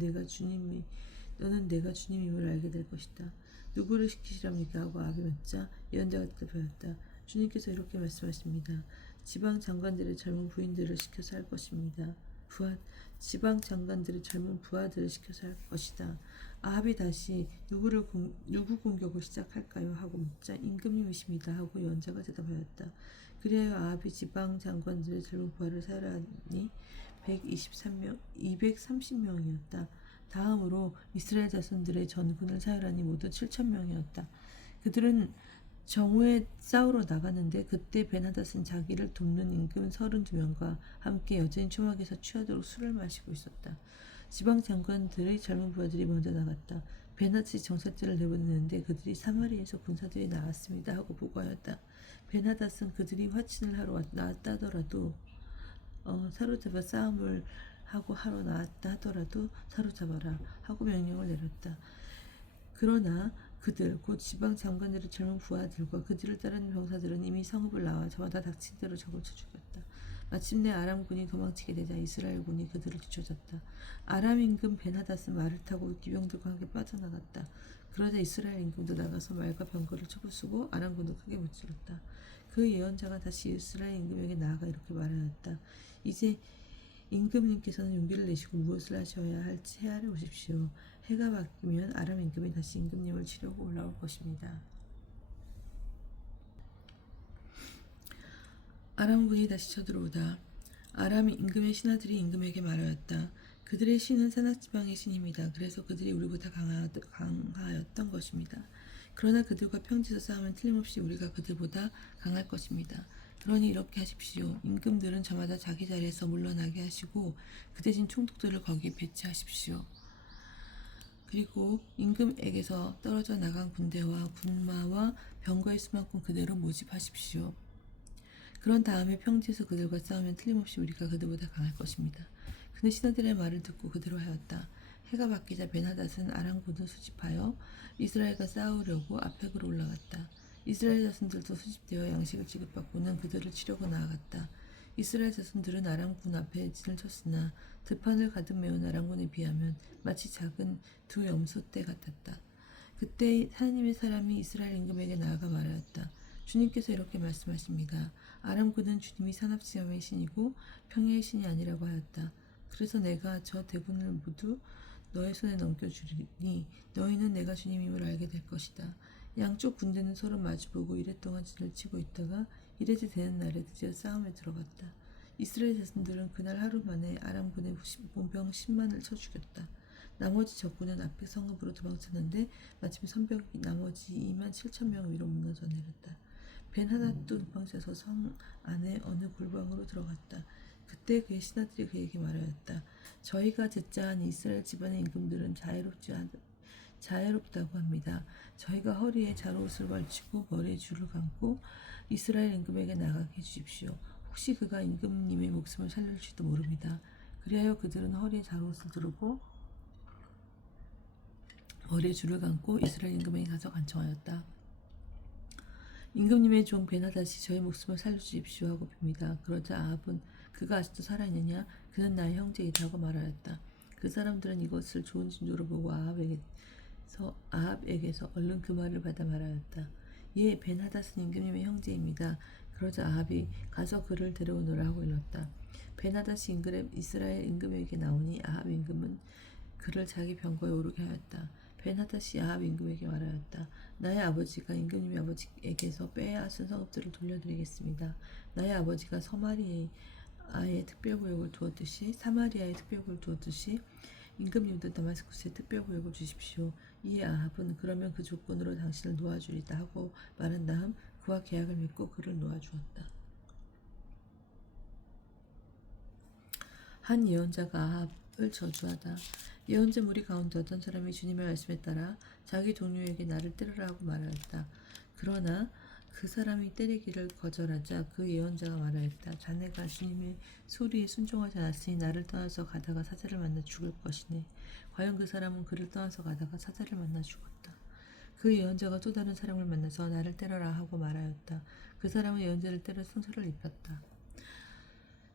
내가 주님임을 알게 될 것이다. 누구를 시키시랍니까? 하고 아합이 묻자 예언자가 대답하였다. 주님께서 이렇게 말씀하십니다. 지방 장관들의 젊은 부인들을 시켜서 할 것입니다. 지방 장관들의 젊은 부하들을 시켜서 할 것이다. 아합이 다시 누구 공격을 시작할까요? 하고 묻자 임금님이십니다. 하고 예언자가 대답하였다. 그리하여 아합이 지방 장관들의 젊은 부하를 사열하니 230명이었다. 다음으로 이스라엘 자손들의 전군을 사열하니 모두 7,000명이었다. 그들은 정오에 싸우러 나갔는데 그때 베나닷은 자기를 돕는 임금 32명과 함께 여전히 초막에서 취하도록 술을 마시고 있었다. 지방 장관들의 젊은 부하들이 먼저 나갔다. 베나닷이 정찰제를 내보내는데 그들이 사마리에서 군사들이 나왔습니다 하고 보고하였다. 베나닷은 그들이 화친을 하러 나왔다 하더라도 사로잡아 싸움을 하고 하러 나왔다 하더라도 사로잡아라 하고 명령을 내렸다. 그러나 그들 곧 지방 장관들의 젊은 부하들과 그들을 따르는 병사들은 이미 성읍을 나와 저마다 닥친 대로 적을 쳐 죽였다. 마침내 아람군이 도망치게 되자 이스라엘군이 그들을 뒤쫓았다. 아람 임금 베나닷은 말을 타고 기병들과 함께 빠져나갔다. 그러자 이스라엘 임금도 나가서 말과 병거를 쳐부수고 아람군을 크게 무찔렀다. 그 예언자가 다시 이스라엘 임금에게 나아가 이렇게 말하였다. 이제 임금님께서는 용기를 내시고 무엇을 하셔야 할지 헤아려 보십시오. 해가 바뀌면 아람 임금이 다시 임금님을 치려고 올라올 것입니다. 아람군이 다시 쳐들어오다 아람 임금의 신하들이 임금에게 말하였다. 그들의 신은 산악지방의 신입니다. 그래서 그들이 우리보다 강하였던 것입니다. 그러나 그들과 평지에서 싸우면 틀림없이 우리가 그들보다 강할 것입니다. 그러니 이렇게 하십시오. 임금들은 저마다 자기 자리에서 물러나게 하시고 그 대신 총독들을 거기에 배치하십시오. 그리고 임금에게서 떨어져 나간 군대와 군마와 병거의 수만큼 그대로 모집하십시오. 그런 다음에 평지에서 그들과 싸우면 틀림없이 우리가 그들보다 강할 것입니다. 그는 신하들의 말을 듣고 그대로 하였다. 해가 바뀌자 베나닷은 아람군을 수집하여 이스라엘과 싸우려고 아펙으로 올라갔다. 이스라엘 자손들도 수집되어 양식을 지급받고는 그들을 치려고 나아갔다. 이스라엘 자손들은 아람군 앞에 진을 쳤으나 들판을 가득 메운 아람군에 비하면 마치 작은 두 염소떼 같았다. 그때 하나님의 사람이 이스라엘 임금에게 나아가 말하였다. 주님께서 이렇게 말씀하십니다. 아람군은 주님이 산악지방의 신이고 평야의 신이 아니라고 하였다. 그래서 내가 저 대군을 모두 너의 손에 넘겨주리니 너희는 내가 주님임을 알게 될 것이다. 양쪽 군대는 서로 마주보고 이랫동안 진을 치고 있다가 이래지 되는 날에 드디어 싸움에 들어갔다. 이스라엘 자손들은 그날 하루 만에 아람군의 본병 10만을 쳐 죽였다. 나머지 적군은 앞에 성읍으로 도망쳤는데 마침 선병이 나머지 2만 7천 명 위로 무너져 내렸다. 벤하닷도 도망쳐서 성 안에 어느 골방으로 들어갔다. 그때 그의 신하들이 그에게 말하였다. 저희가 듣자 한 이스라엘 집안의 임금들은 자애롭다고 합니다. 저희가 허리에 자로옷을 걸치고 머리에 줄을 감고 이스라엘 임금에게 나가게 해주십시오. 혹시 그가 임금님의 목숨을 살릴지도 모릅니다. 그리하여 그들은 허리에 자로옷을 두르고 머리에 줄을 감고 이스라엘 임금에게 가서 간청하였다. 임금님의 종 베나닷이 저의 목숨을 살려주십시오 하고 빕니다. 그러자 아합은 그가 아직도 살아있느냐? 그는 나의 형제이다 하고 말하였다. 그 사람들은 이것을 좋은 징조로 보고 아합에게서 얼른 그 말을 받아 말하였다. 예, 벤하닷은 임금님의 형제입니다. 그러자 아합이 가서 그를 데려오너라 하고 일렀다. 벤하닷이 이스라엘 임금에게 나오니 아합 임금은 그를 자기 병거에 오르게 하였다. 벤하닷이 아합 임금에게 말하였다. 나의 아버지가 임금님의 아버지에게서 빼앗은 성읍들을 돌려드리겠습니다. 나의 아버지가 사마리아에 특별구역을 두었듯이 임금님도 다마스쿠스에 특별구역을 주십시오. 이에 아합은 그러면 그 조건으로 당신을 놓아주리다 하고 말한 다음 그와 계약을 맺고 그를 놓아주었다. 한 예언자가 아합을 저주하다. 예언자 무리 가운데 어떤 사람이 주님의 말씀에 따라 자기 동료에게 나를 때려라 하고 말하였다. 그러나 그 사람이 때리기를 거절하자 그 예언자가 말하였다. 자네가 주님의 소리에 순종하지 않았으니 나를 떠나서 가다가 사자를 만나 죽을 것이네. 과연 그 사람은 그를 떠나서 가다가 사자를 만나 죽었다. 그 예언자가 또 다른 사람을 만나서 나를 때려라 하고 말하였다. 그 사람은 예언자를 때려 상처를 입혔다.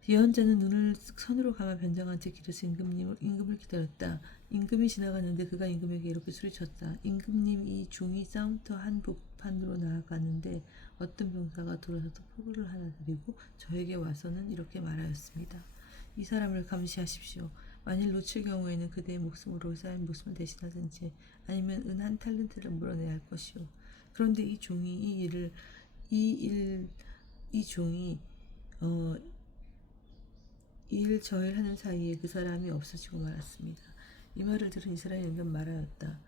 예언자는 눈을 선으로 감아 변장한 채 길에서 임금을 기다렸다. 임금이 지나갔는데 그가 임금에게 이렇게 소리쳤다. 임금님, 이 종이 싸움터 한복판으로 나아가는데 어떤 병사가 돌아서서 포구를 하나 들이고 저에게 와서는 이렇게 말하였습니다. 이 사람을 감시하십시오. 만일 놓칠 경우에는 그대의 목숨으로 쌓인 목숨을 대신하든지 아니면 은 한 탈렌트를 물어내야 할 것이오. 그런데 이 종이 이 종이 이일 저일 하는 사이에 그 사람이 없어지고 말았습니다. 이 말을 들은 이스라엘 임금 말하였다.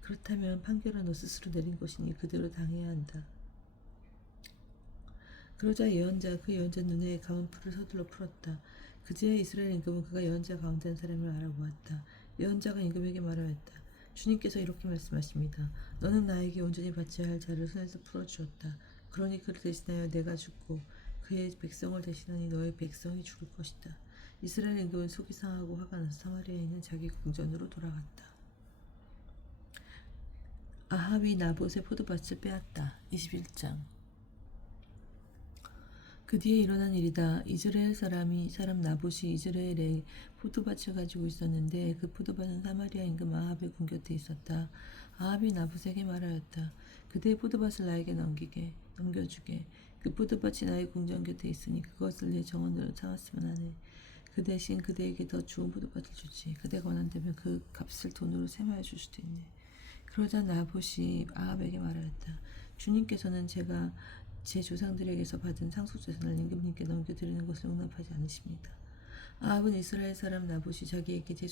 그렇다면 판결은 너 스스로 내린 것이니 그대로 당해야 한다. 그러자 그 예언자 눈에 가운풀을 서둘러 풀었다. 그제야 이스라엘 임금은 그가 예언자 가운데 한 사람을 알아보았다. 예언자가 임금에게 말하였다. 주님께서 이렇게 말씀하십니다. 너는 나에게 온전히 바쳐야 할 자를 손에서 풀어주었다. 그러니 그를 대신하여 내가 죽고 그의 백성을 대신하니 너의 백성이 죽을 것이다. 이스라엘 임금은 속이 상하고 화가 나서 사마리아에 있는 자기 궁전으로 돌아갔다. 아합이 나봇의 포도밭을 빼앗다. 21장. 그 뒤에 일어난 일이다. 이스라엘 사람 나봇이 이스라엘에 포도밭을 가지고 있었는데 그 포도밭은 사마리아 임금 아합의 궁 곁에 있었다. 아합이 나봇에게 말하였다. 그대의 포도밭을 나에게 넘겨주게. 그 포도밭이 나의 궁전 곁에 있으니 그것을 내 정원으로 삼았으면 하네. 그 대신 그대에게 더 좋은 포도밭을 주지. 그대가 원한다면 그 값을 돈으로 셈하여 줄 수도 있네. 그러자 나봇이 아합에게 말하였다. 주님께서는 제가 제 조상들에게서 받은 상속재산을 임금님께 넘겨드리는 것을 용납하지 않으십니다. 아합은 이스라엘 사람 나봇이 자기에게 제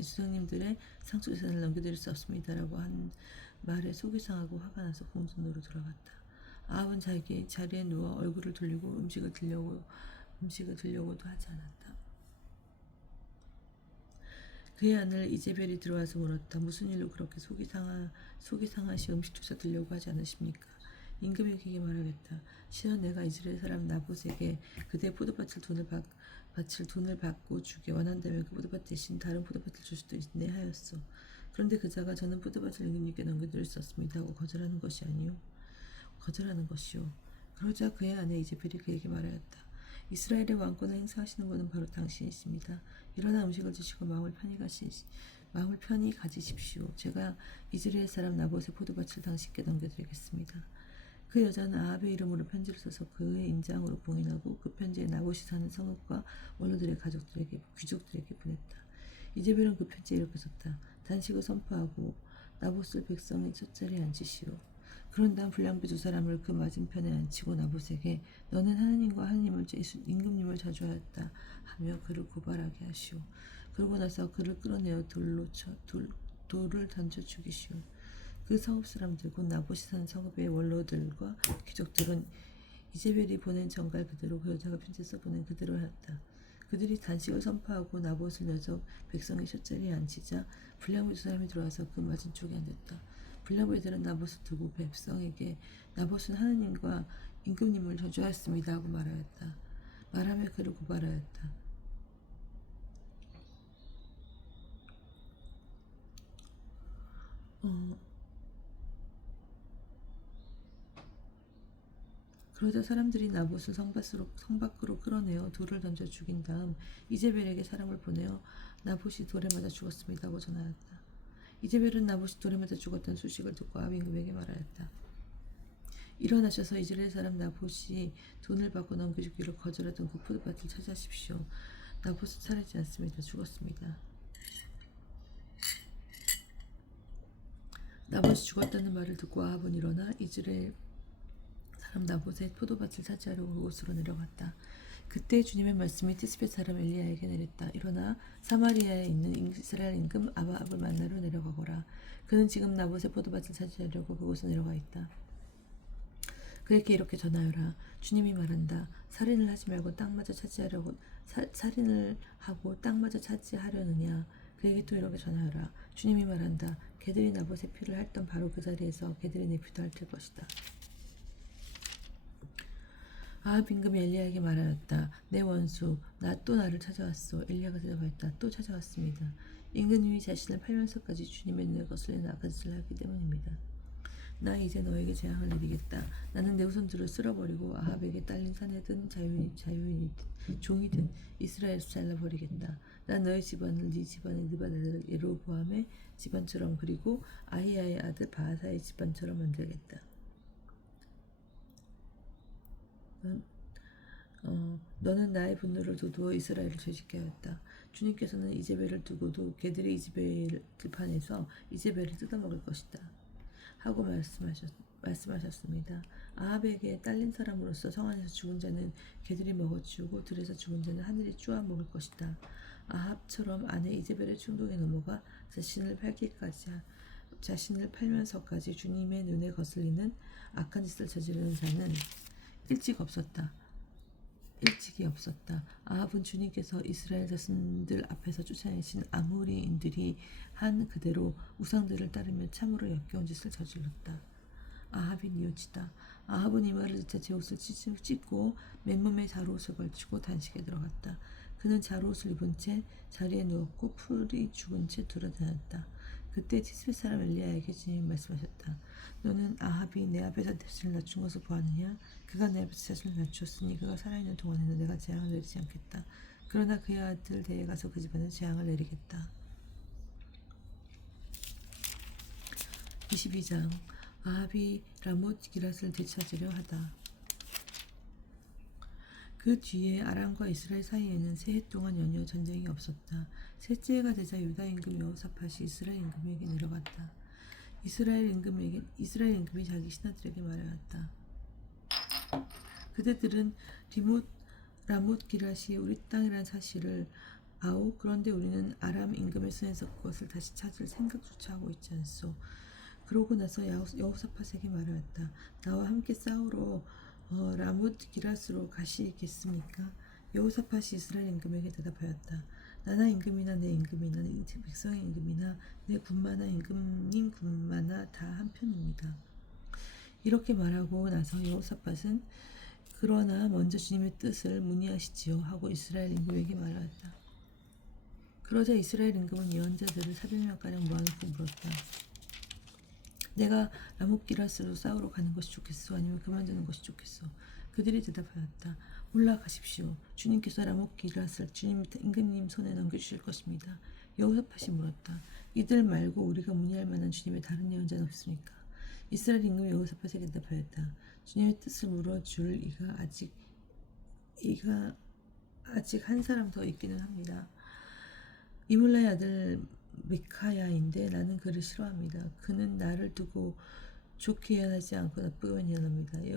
조상님들의 상속재산을 넘겨드릴 수 없습니다라고 한 말에 속이 상하고 화가 나서 궁전으로 돌아갔다. 아합은 자기 자리에 누워 얼굴을 돌리고 음식을 들려고도 하지 않았다. 그의 아들 이제벨이 들어와서 물었다. 무슨 일로 그렇게 속이 상하시 음식조차 들려고 하지 않으십니까? 임금이 그에게 말하겠다. 실은 내가 이스라엘 사람 나봇에게 그대의 포도밭을 돈을 받고 주게 원한다면 그 포도밭 대신 다른 포도밭을 줄 수도 있네 하였소. 그런데 그자가 저는 포도밭을 임금님께 넘겨드릴 수 없습니다 하고 거절하는 것이요. 그러자 그의 아내 이제벨이 그에게 말하였다. 이스라엘의 왕권을 행사하시는 분은 바로 당신이십니다. 일어나 음식을 드시고 마음을 편히 가지십시오. 제가 이스라엘 사람 나봇의 포도밭을 당신께 넘겨드리겠습니다. 그 여자는 아합의 이름으로 편지를 써서 그의 인장으로 봉인하고 그 편지에 나봇이 사는 성읍과 원로들의 귀족들에게 보냈다. 이제벨은 그 편지에 이렇게 썼다. 단식을 선포하고 나봇을 백성의 첫자리에 앉히시오. 그런 다음 불량배 두 사람을 그 맞은편에 앉히고 나봇에게 너는 하나님과 임금님을 저주하였다 하며 그를 고발하게 하시오. 그러고 나서 그를 끌어내어 돌을 던져 죽이시오. 그 성읍 사람들 곧 나봇이 사는 성읍의 원로들과 귀족들은 이제벨이 보낸 정갈 그대로 그 여자가 편지 써보낸 그대로 하였다. 그들이 단식을 선포하고 나봇을 녀석 백성의 셔자리에 앉히자 불량배 두 사람이 들어와서 그 맞은 쪽에 앉았다. 불량배들은 나봇을 두고 백성에게 나봇은 하나님과 임금님을 저주하였습니다 하고 말하며 그를 고발하였다. 그러자 사람들이 나봇을 성 밖으로 끌어내어 돌을 던져 죽인 다음 이제벨에게 사람을 보내어 나봇이 돌에 맞아 죽었습니다 하고 전하였다. 이제벨은 나봇이 돌에 맞아 죽었다는 소식을 듣고 아합 임금에게 말하였다. 일어나셔서 이스라엘 사람 나봇이 돈을 받고 넘겨주기를 거절하던 그 포도밭을 찾아십시오. 나봇은 살아있지 않습니다. 죽었습니다. 나봇이 죽었다는 말을 듣고 아합은 일어나 이스라엘 사람 나봇의 포도밭을 차지하려고 그곳으로 내려갔다. 그때 주님의 말씀이 티스벳 사람 엘리야에게 내렸다. 일어나 사마리아에 있는 이스라엘 임금 아합을 만나러 내려가거라. 그는 지금 나봇의 포도밭을 차지하려고 그곳에 내려가 있다. 그에게 이렇게 전하여라. 주님이 말한다. 살인을 하지 말고 살인을 하고 땅마저 차지하려느냐. 그에게 또 이렇게 전하여라. 주님이 말한다. 개들이 나봇의 피를 핥던 바로 그 자리에서 개들이 내 피도 핥을 것이다. 아합 임금이 엘리야에게 말하였다. 내 원수 또 나를 찾아왔소. 엘리야가 대답하였다. 또 찾아왔습니다. 임금님이 자신을 팔면서까지 주님의 눈에 거슬리는 악한 짓을 하기 때문입니다. 나 이제 너에게 재앙을 내리겠다. 나는 내 후손들을 쓸어버리고 아합에게 딸린 사내든 종이든 이스라엘에서 잘라버리겠다. 난 너의 집안을 네 집안의 느바다들 예로보암의 집안처럼 그리고 아히야의 아들 바하사의 집안처럼 만들겠다. 너는 나의 분노를 돋우어 이스라엘을 죄짓게 하였다. 주님께서는 이제벨을 두고도 개들이 이제벨 들판에서 이제벨을 뜯어먹을 것이다 하고 말씀하셨다. 말씀하셨습니다. 아합에게 딸린 사람으로서 성 안에서 죽은 자는 개들이 먹어치우고 들에서 죽은 자는 하늘이 쪼아 먹을 것이다. 아합처럼 아내 이제벨의 충동에 넘어가 자신을 팔면서까지 주님의 눈에 거슬리는 악한 짓을 저지르는 자는 일찍이 없었다. 아합은 주님께서 이스라엘 자손들 앞에서 쫓아내신 아모리인들이 한 그대로 우상들을 따르며 참으로 역겨운 짓을 저질렀다. 아합이 뉘우치다. 아합은 이 말을 듣자 제 옷을 찢고 맨몸에 자루옷을 걸치고 단식에 들어갔다. 그는 자루옷을 입은 채 자리에 누웠고 풀이 죽은 채 돌아다녔다. 그때 티스베 사람 엘리야에게 주님이 말씀하셨다. 너는 아합이 내 앞에서 자신을 낮춘 것을 보았느냐? 그가 내 앞에서 자신을 낮추었으니 그가 살아있는 동안에는 내가 재앙을 내리지 않겠다. 그러나 그의 아들 대에 가서 그 집안에 재앙을 내리겠다. 22장 아합이 라못 기랏을 되찾으려 하다. 그 뒤에 아람과 이스라엘 사이에는 세 해 동안 연이어 전쟁이 없었다. 셋째 해가 되자 유다 임금 여호사밧이 이스라엘 임금에게 내려갔다. 이스라엘 임금이 자기 신하들에게 말하였다. 그대들은 라못 기랏이 우리 땅이라는 사실을 아오, 그런데 우리는 아람 임금의 손에서 그것을 다시 찾을 생각조차 하고 있지 않소. 그러고 나서 여호사밧에게 말하였다. 나와 함께 싸우러 라못 기랏으로 가시겠습니까? 여호사밧이 이스라엘 임금에게 대답하였다. 나나 임금이나 내 임금이나 백성의 임금이나 내 군마나 임금님 군마나 다 한편입니다. 이렇게 말하고 나서 여호사밧은 그러나 먼저 주님의 뜻을 문의하시지요 하고 이스라엘 임금에게 말하였다. 그러자 이스라엘 임금은 예언자들을 400명가량 모아놓고 물었다. 내가 라못 기랏으로 싸우러 가는 것이 좋겠소? 아니면 그만두는 것이 좋겠소? 그들이 대답하였다. 올라가십시오. 주님께서 라못 기랏을 주님 임금님 손에 넘겨주실 것입니다. 여호사밧이 물었다. 이들 말고 우리가 문의할 만한 주님의 다른 예언자는 없습니까? 이스라엘 임금이 여호사밧에게 대답하였다. 주님의 뜻을 물어줄 이가 아직 한 사람 더 있기는 합니다. 이물라의 아들 미카야인데 나는 그를 싫어합니다. 그는 나를 두고 좋게 예언하지 않고 나쁘게만 예언합니다.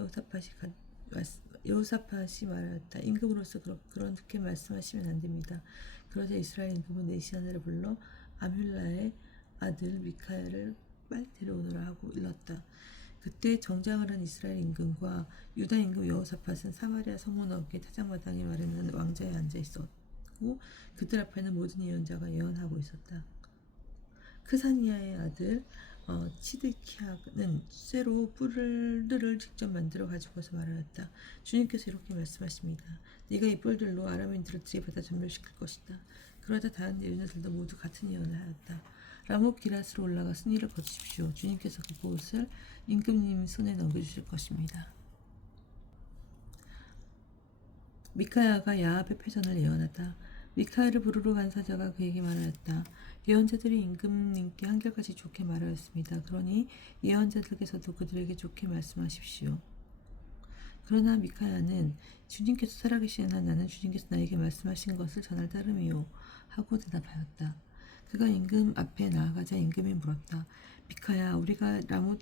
여호사밧이 말하였다. 임금으로서 그렇게 말씀하시면 안 됩니다. 그러자 이스라엘 임금은 내 신하들을 불러 아뮬라의 아들 미카야를 빨리 데려오너라 하고 일렀다. 그때 정장을 한 이스라엘 임금과 유다 임금 여호사밧은 사마리아 성문 어깨 타작마당에 마련한 왕자에 앉아 있었고 그들 앞에는 모든 예언자가 예언하고 있었다. 크사니아의 아들 치드키야는 쇠로 뿔들을 직접 만들어 가지고서 말하였다. 주님께서 이렇게 말씀하십니다. 네가 이 뿔들로 아람인들을 들이받아 전멸시킬 것이다. 그러자 다른 예언자들도 모두 같은 예언을 하였다. 라못 기랏으로 올라가 승리를 거두십시오. 주님께서 그곳을 임금님 손에 넘겨주실 것입니다. 미카야가 야합의 패전을 예언하다. 미카야를 부르러 간 사자가 그에게 말하였다. 예언자들이 임금님께 한결같이 좋게 말하였습니다. 그러니 예언자들께서도 그들에게 좋게 말씀하십시오. 그러나 미카야는 주님께서 살아계신 한 나는 주님께서 나에게 말씀하신 것을 전할 따름이요 하고 대답하였다. 그가 임금 앞에 나아가자 임금이 물었다. 미카야, 우리가 라못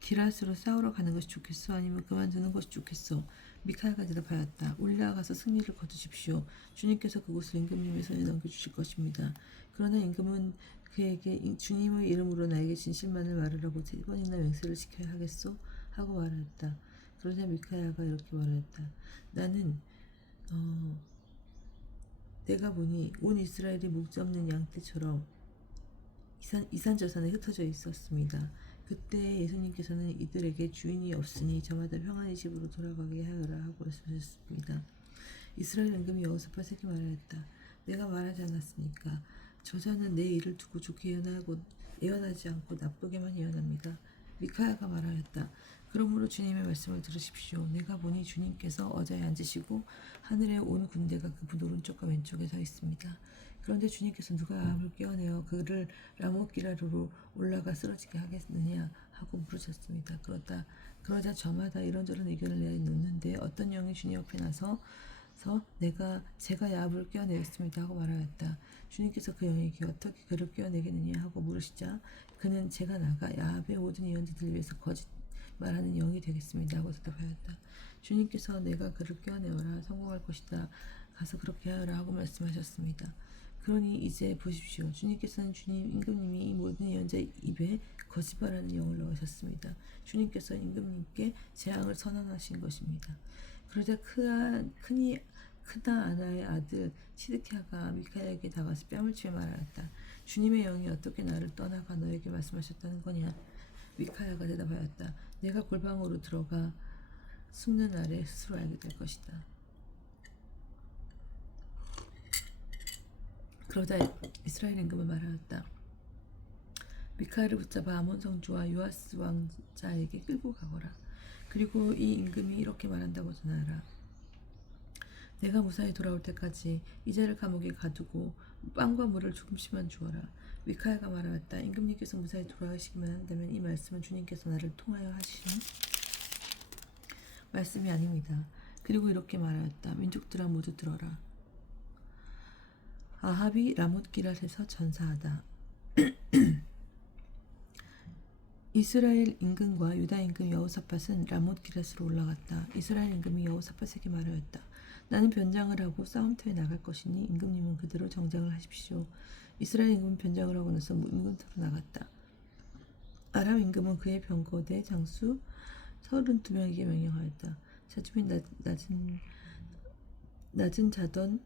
기랏으로 싸우러 가는 것이 좋겠소? 아니면 그만두는 것이 좋겠소? 미카야가 대답하였다. 올라가서 승리를 거두십시오. 주님께서 그곳을 임금님의 손에 넘겨주실 것입니다. 그러나 임금은 그에게 주님의 이름으로 나에게 진실만을 말하라고 3번이나 맹세를 시켜야 하겠소? 하고 말하였다. 그러자 미카야가 이렇게 말하였다. 나는 내가 보니 온 이스라엘이 목지 없는 양떼처럼 이산저산에 흩어져 있었습니다. 그때 예수님께서는 이들에게 주인이 없으니 저마다 평안히 집으로 돌아가게 하여라 하고 말씀하셨습니다. 이스라엘 임금이 여호사밧에게 말하였다. 내가 말하지 않았습니까? 저자는 내 일을 두고 좋게 예언하지 않고 나쁘게만 예언합니다. 미카야가 말하였다. 그러므로 주님의 말씀을 들으십시오. 내가 보니 주님께서 어자에 앉으시고 하늘의 온 군대가 그분 오른쪽과 왼쪽에 서 있습니다. 그런데 주님께서 누가 아합을 깨어내어 그를 라못 기랏으로 올라가 쓰러지게 하겠느냐 하고 물으셨습니다. 그러자 저마다 이런저런 의견을 내놓는데 어떤 영이 주님 옆에 나서 제가 야합을 깨어내었습니다 하고 말하였다. 주님께서 그 영에게 어떻게 그를 깨어내겠느냐 하고 물으시자 그는 제가 나가 야합의 모든 예언자들을 위해서 거짓 말하는 영이 되겠습니다 하고 대답하였다. 주님께서 내가 그를 껴내어라 성공할 것이다 가서 그렇게 하여라 하고 말씀하셨습니다. 그러니 이제 보십시오. 주님께서는 임금님이 이 모든 예언자 입에 거짓말하는 영을 넣으셨습니다. 주님께서 임금님께 재앙을 선언하신 것입니다. 그러자 크다 아나의 아들 시드키야가 미카야에게 다가서 뺨을 치며 말하였다. 주님의 영이 어떻게 나를 떠나가 너에게 말씀하셨다는 거냐? 미카야가 대답하였다. 내가 골방으로 들어가 숨는 날에 스스로 알게 될 것이다. 그러자 이스라엘 임금은 말하였다. 미카야를 붙잡아 아몬 성주와 요아스 왕자에게 끌고 가거라. 그리고 이 임금이 이렇게 말한다고 전하라. 내가 무사히 돌아올 때까지 이자를 감옥에 가두고 빵과 물을 조금씩만 주어라. 미카야가 말하였다. 임금님께서 무사히 돌아가시기만 한다면 이 말씀은 주님께서 나를 통하여 하신 말씀이 아닙니다. 그리고 이렇게 말하였다. 민족들아 모두 들어라. 아합이 라못기랏에서 전사하다. 이스라엘 임금과 유다 임금 여호사밧은 라못기랏으로 올라갔다. 이스라엘 임금이 여호사밧에게 말하였다. 나는 변장을 하고 싸움터에 나갈 것이니 임금님은 그대로 정장을 하십시오. 이스라엘 임금은 변장을 하고 나서 임금터로 나갔다. 아람 임금은 그의 병거대 장수 32명에게 명령하였다. 자주 및 낮은 자든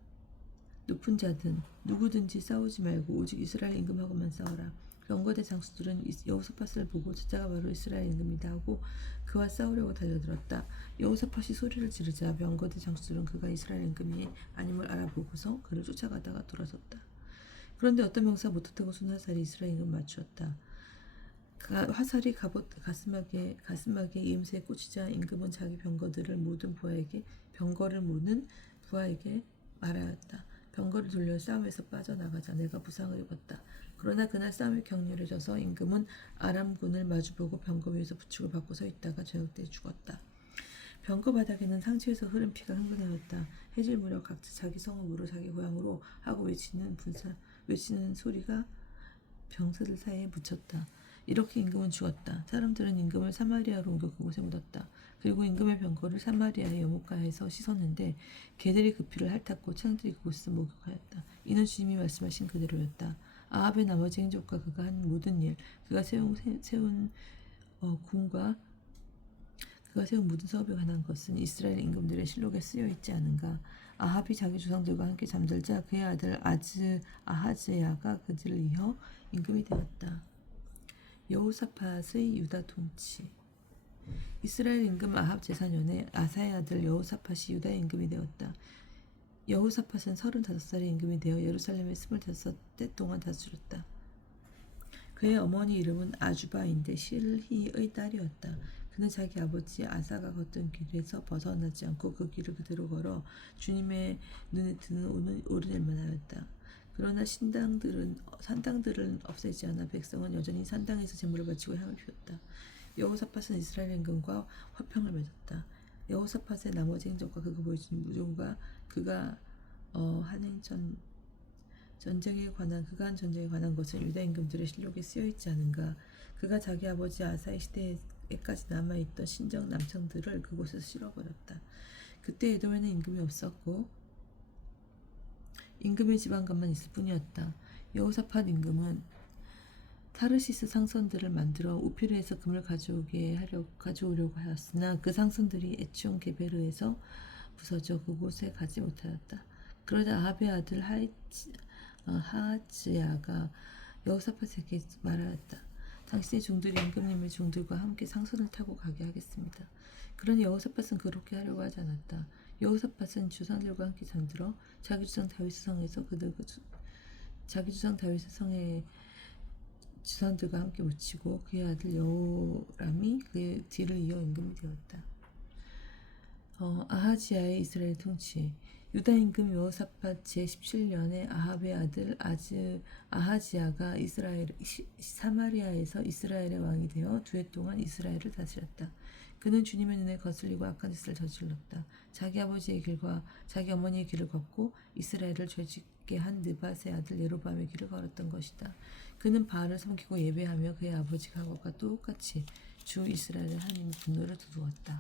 높은 자든 누구든지 싸우지 말고 오직 이스라엘 임금하고만 싸워라. 병거대 장수들은 여호사밧을 보고 저자가 바로 이스라엘 임금이다 하고 그와 싸우려고 달려들었다. 여호사밧이 소리를 지르자 병거대 장수들은 그가 이스라엘 임금이 아님을 알아보고서 그를 쫓아가다가 돌아섰다. 그런데 어떤 병사가 못하고 쏜 화살이 이스라엘 임금을 맞추었다. 화살이 가슴막에 이음새에 꽂히자 임금은 자기 병거를 모는 부하에게 말하였다. 병거를 돌려 싸움에서 빠져나가자 내가 부상을 입었다. 그러나 그날 싸움이 격렬해져서 임금은 아람군을 마주보고 병거 위에서 부축을 받고 서 있다가 저녁때 죽었다. 병거 바닥에는 상처에서 흐른 피가 흥건하였다. 해질 무렵 각자 자기 성읍으로 자기 고향으로 하고 외치는 소리가 병사들 사이에 묻혔다. 이렇게 임금은 죽었다. 사람들은 임금을 사마리아로 옮겨 그곳에 묻었다. 그리고 임금의 병거를 사마리아의 여목가에서 씻었는데 개들이 그 피를 핥았고 창들이 그곳에서 목욕하였다. 이는 주님이 말씀하신 그대로였다. 아합의 나머지 행적과 그가 한 모든 일, 그가 세운 궁과 그가 세운 모든 사업에 관한 것은 이스라엘 임금들의 실록에 쓰여 있지 않은가. 아합이 자기 조상들과 함께 잠들자 그의 아들 아하즈야가 그들을 이어 임금이 되었다. 여호사밧의 유다 통치. 이스라엘 임금 아합 제4년에 아사의 아들 여호사밧이 유다 임금이 되었다. 여호사밧은 35살의 임금이 되어 예루살렘에 25대 동안 다스렸다. 그의 어머니 이름은 아주바인데 실히의 딸이었다. 그는 자기 아버지 아사가 걷던 길에서 벗어나지 않고 그 길을 그대로 걸어 주님의 눈에 드는 옳은 일만 하였다. 그러나 산당들은 없애지 않아 백성은 여전히 산당에서 제물을 바치고 향을 피웠다. 여호사밧은 이스라엘 임금과 화평을 맺었다. 여호사밧의 나머지 행적과 그가 보여준 무종과 그가 한 전쟁에 관한 것은 유다 임금들의 실록에 쓰여 있지 않은가. 그가 자기 아버지 아사의 시대에까지 남아있던 신적 남성들을 그곳에서 실어버렸다. 그때 에돔에는 임금이 없었고 임금의 지방관만 있을 뿐이었다. 여호사밧 임금은 타르시스 상선들을 만들어 우피르에서 금을 가져오려고 하였으나 그 상선들이 에치온 게베르에서 부서져 그곳에 가지 못하였다. 그러자 아합의 아들 하하즈야가 여호사밧에게 말하였다. 당신의 종들이 임금님의 종들과 함께 상선을 타고 가게 하겠습니다. 그러나 여호사밧은 그렇게 하려고 하지 않았다. 여호사밧은 주상들과 함께 잠들어 자기 주상 다윗의 성에 주상들과 함께 묻히고 그의 아들 여호람이 그의 뒤를 이어 임금이 되었다. 아하지야의 이스라엘 통치. 유다 임금 여호사밧 제17년에 아합의 아들 아하지야가 사마리아에서 이스라엘의 왕이 되어 2해 동안 이스라엘을 다스렸다. 그는 주님의 눈에 거슬리고 악한 짓을 저질렀다. 자기 아버지의 길과 자기 어머니의 길을 걷고 이스라엘을 죄짓게 한 느밧의 아들 예로보암의 길을 걸었던 것이다. 그는 바알을 섬기고 예배하며 그의 아버지 가봇과 똑같이 주 이스라엘은 하나님의 분노를 두두었다.